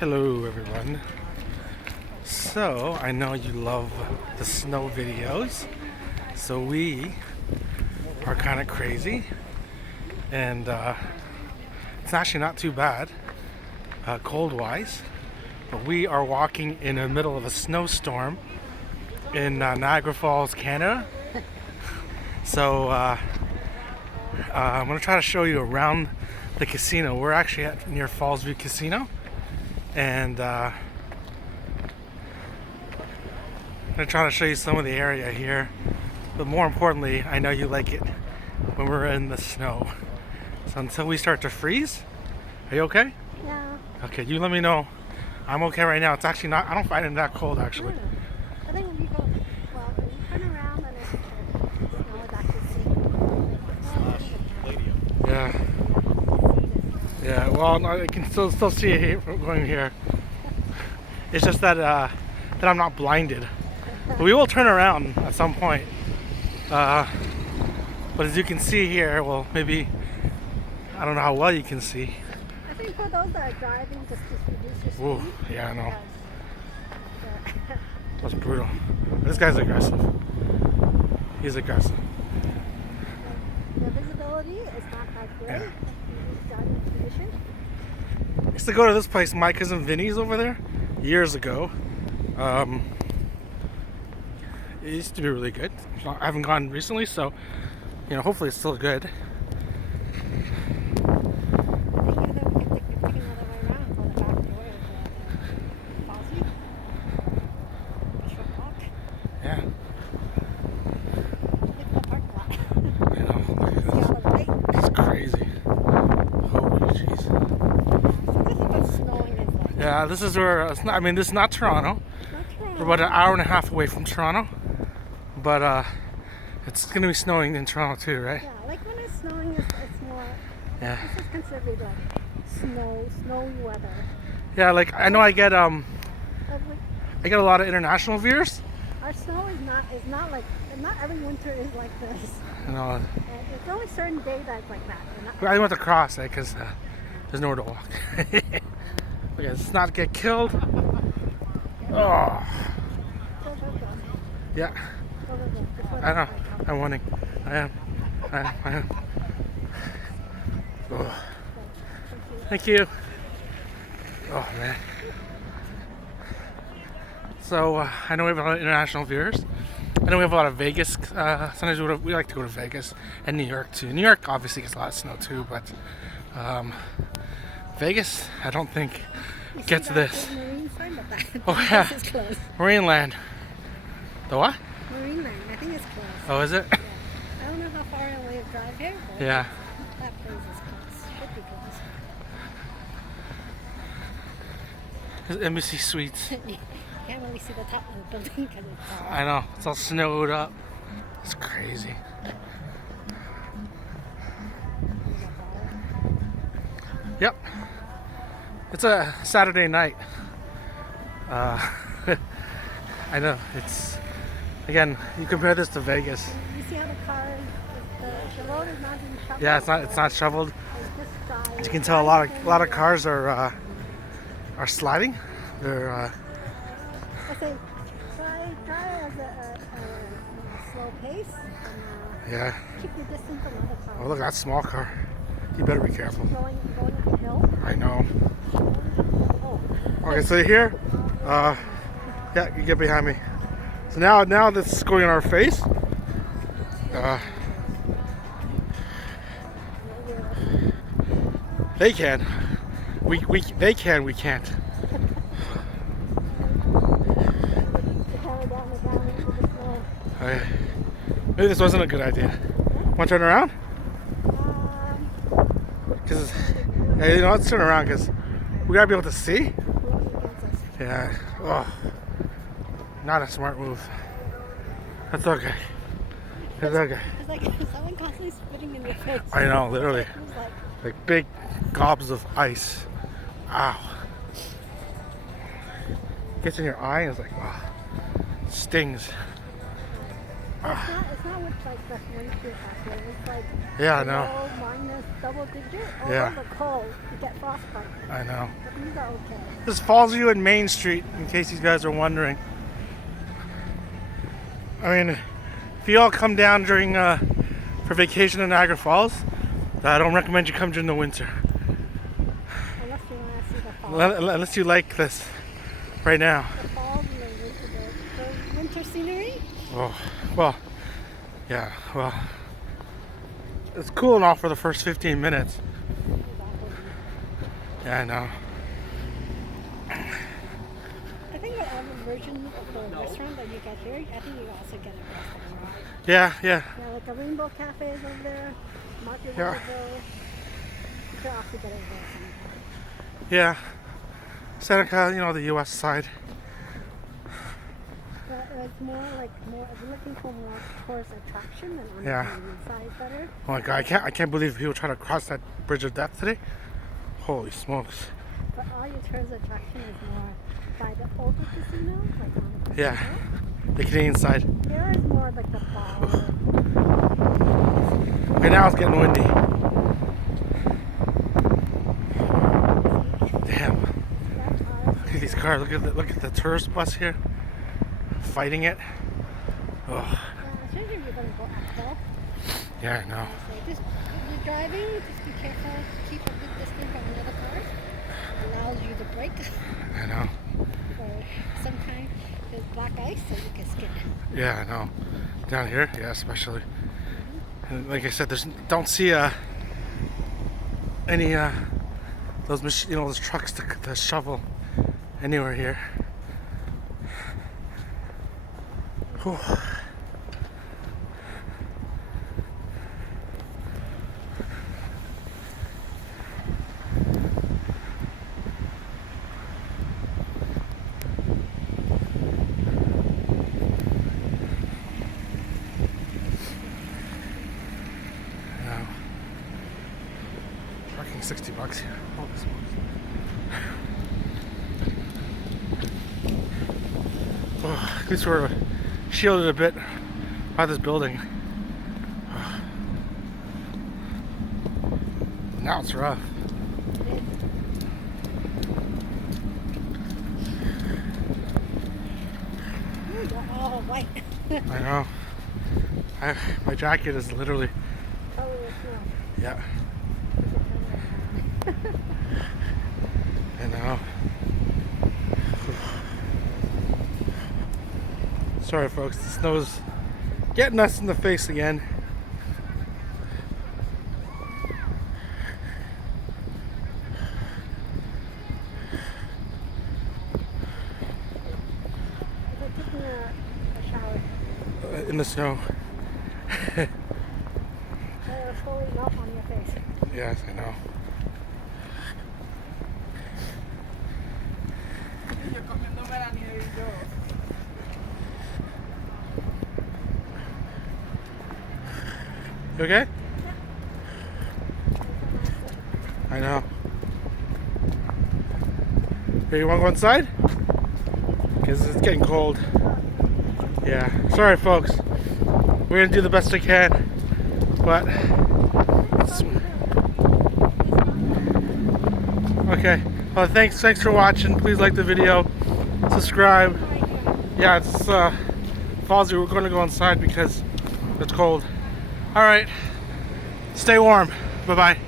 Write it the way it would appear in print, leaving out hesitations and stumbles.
Hello everyone. So I know you love the snow videos, so we are kind of crazy, and it's actually not too bad cold wise, but we are walking in the middle of a snowstorm in Niagara Falls, Canada. So I'm going to try to show you around the casino. We're actually at near Fallsview Casino, and I'm going to try to show you some of the area here. But more importantly, I know you like it when we're in the snow. So until we start to freeze, are you okay? Yeah. Okay, you let me know. I'm okay right now. It's actually not, I don't find it that cold actually. I think when you go, well, when you turn around and the snow is actually sinking. Yeah. Yeah, well, no, I can still see it here, going here. It's just that that I'm not blinded. But we will turn around at some point. But as you can see here, well, maybe, I don't know how well you can see. I think for those that are driving, just reduce your Ooh, speed. yeah, I know. Yeah. That's brutal. This guy's aggressive. He's aggressive. The visibility is not that great. Yeah. In driving condition. I used to go to this place, my cousin Vinny's over there, years ago. It used to be really good. I haven't gone recently, so you know, hopefully it's still good. I think either we could take another way around and go the back door of Fosby. A short walk. Yeah, Look at the parking lot. I know. Look at See all the light. this. It's crazy. Holy jeez. So this is what snowing is like. Yeah, this is where. It's not, I mean, this is not Toronto. Okay. We're about an hour and a half away from Toronto, but it's gonna be snowing in Toronto too, right? Yeah, like when it's snowing, it's more. Yeah. This is considered like snowy weather. Yeah, like I know I get But I get a lot of international viewers. our snow is not like not every winter is like this. You know, And it's only certain days that's like that. And not, I went to cross it because there's nowhere to walk. Okay, let's not get killed. Oh, go, go, go. yeah, Go, go, go. Just let I it know. go. I'm winning. I am. Oh, thank you. Oh man. So I know we have a lot of international viewers. I know we have a lot of Vegas. Sometimes we like to go to Vegas and New York too. New York obviously gets a lot of snow too, but Vegas, I don't think You see gets that this. big marine sign, but that Oh place yeah, is closed. Marineland. The what? Marineland, I think it's closed. Oh, is it? Yeah. I don't know how far away of drive here, but Yeah. that place is closed. Should be closed. There's Embassy Suites. You can't really see the top of the building because it's all. I know, it's all snowed up. It's crazy. Yep. It's a Saturday night. I know, it's, again, you compare this to Vegas. You see how the car, the road is not being shoveled? Yeah, it's not shoveled. It's just dry. As you can tell, a lot of cars are sliding. They're I say, try as a slow pace and yeah. keep your distance from other cars. Oh, look at that small car. You better be careful. Going uphill. I know. Oh, Okay, so here, yeah, you get behind me. So now this is going in our face. They can. They can. We can't. the car down the ground into the snow. Okay. Maybe this wasn't a good idea. Want to turn around? Cause yeah, you know, let's turn around because we gotta be able to see. Yeah. Oh, not a smart move. That's okay. That's okay. It's like someone constantly spitting in your face. I know, literally. It's like, Like big gobs of ice. Ow. Gets in your eye and it's like, oh, stings. It's not with like the wind speed out here. It's like Yeah, I know. low minus double digit. All Yeah. over cold. You get frostbite. I know. But these are okay. This is Fallsview and Main Street, in case you guys are wondering. I mean, if you all come down during for vacation in Niagara Falls, I don't recommend you come during the winter. Unless you want to see the fall. Unless you like this right now. The fall and the winter scenery. Oh, well, yeah, well, it's cool and all for the first 15 minutes. Yeah, I know. I think the other version of the restaurant that you get here, I think you also get a restaurant. Yeah. Yeah, like a Rainbow Cafe is over there. Market Yeah. you could also get it there. Yeah. Seneca, you know, the US side. But it's more like if you're looking for more tourist attraction than on Yeah. the Canadian side better. Oh my god, I can't believe people try to cross that bridge of death today. Holy smokes. But all your tourist attraction is more by the older casino, like on the Yeah. casino. The Canadian side. Here is more like the fall. Right now it's getting windy. Damn. Look at these cars. Look at the tourist bus here. Fighting it. Oh. Especially if you're going to go uphill. Yeah, I know. So just if you're driving, just be careful. Keep a good distance from the other cars. It allows you to brake. I know. Or sometimes there's black ice, so you can skid. Yeah, I know. Down here, yeah, especially. And like I said, don't see any those trucks to shovel anywhere here. Whew. Now, parking $60 here. Holy smokes. Oh, at least we're shielded a bit by this building. Now it's rough. Ooh, you're all white. I know. My jacket is literally, Color of snow. yeah, I know. Sorry folks, the snow's getting us in the face again. They're taking a shower. In the snow. They're slowly melt on your face. Yes, I know. You okay? I know. Hey, you want to go inside? Because it's getting cold. Yeah. Sorry, folks. We're going to do the best we can. But... Okay. Well, thanks for watching. Please like the video. Subscribe. Yeah, it's Fallsview. We're going to go inside because it's cold. Alright. Stay warm. Bye-bye.